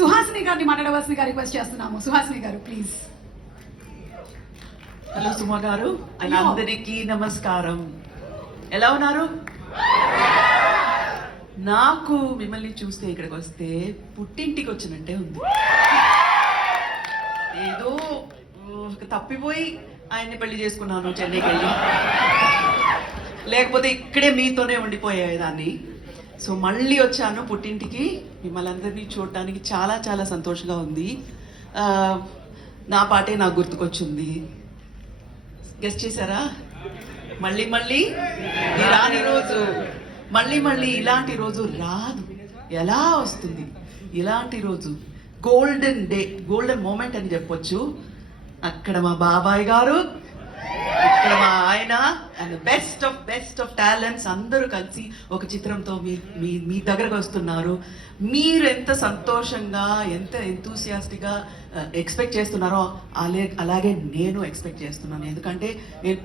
సుహాసిని గారిని మాట్లాడవలసిందిగా రిక్వెస్ట్ చేస్తున్నాము. సుహాసిని గారు ప్లీజ్ హలో సుమ గారు. అందరికీ నమస్కారం. ఎలా ఉన్నారు? నాకు మిమ్మల్ని చూస్తే ఇక్కడికి వస్తే పుట్టింటికి వచ్చినట్టే ఉంది. ఏదో తప్పిపోయి ఆయన్ని పెళ్ళి చేసుకున్నాను చెన్నైకి వెళ్ళి. లేకపోతే ఇక్కడే మీతోనే ఉండిపోయేదాన్ని సో మళ్ళీ వచ్చాను పుట్టింటికి. మిమ్మల్ని అందరినీ చూడటానికి చాలా చాలా సంతోషంగా ఉంది. నా పాటే నాకు గుర్తుకొచ్చింది. గెస్ట్ చేశారా? మళ్ళీ మళ్ళీ రాని రోజు. మళ్ళీ మళ్ళీ ఇలాంటి రోజు రాదు. ఎలా వస్తుంది? ఇలాంటి రోజు. గోల్డెన్ డే గోల్డెన్ మూమెంట్ అని చెప్పొచ్చు. అక్కడ మా బాబాయ్ గారు ఇక్కడ మా ఆయన and best of best of talents అందరూ కలిసి ఒక చిత్రంతో మీ మీ మీ దగ్గరకు వస్తున్నారు. మీరు ఎంత సంతోషంగా ఎంత ఎంతూసియాస్టిక్గా ఎక్స్పెక్ట్ uh, చేస్తున్నారో అలాగే అలాగే నేను ఎక్స్పెక్ట్ చేస్తున్నాను. ఎందుకంటే నేను